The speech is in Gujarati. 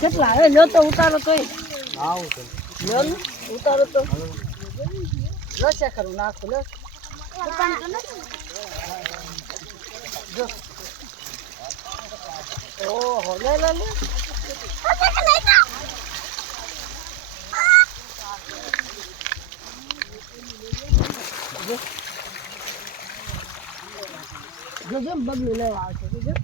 કેટલા હવે લ્યો તો ઉતારો તોય લ્યો ને ઉતારો તો લસે ખરું નાખું લો જો ઓહો લે લે લે જો જો બબલું લેવા આવશે જો